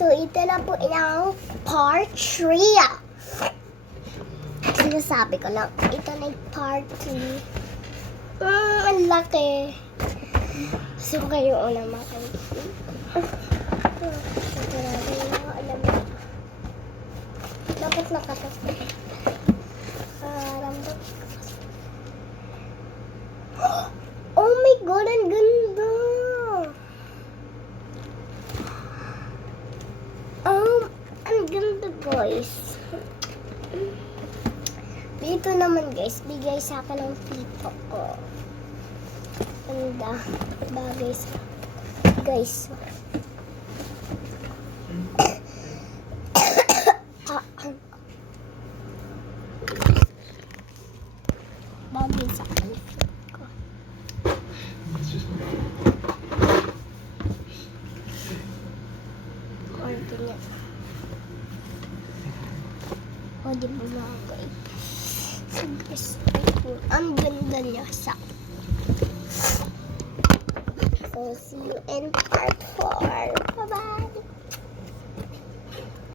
So, ito na po yung part 3. Sinasabi ko lang, ito na yung part 3. Ang laki. So, kayo una makikita. Ito natin yung mga alam. Dapat nakatas. Rambot. Oh my God, ang ganda. Ang ganda, guys. Dito naman, guys, bigay sa akin ng tito ko. Ganda. Bagay sa guys. Bagay sa akin ko. Ordo niya. O, di ba mga guys? So, guys, ang ganda niya sa. So, see you in part 4. Bye-bye!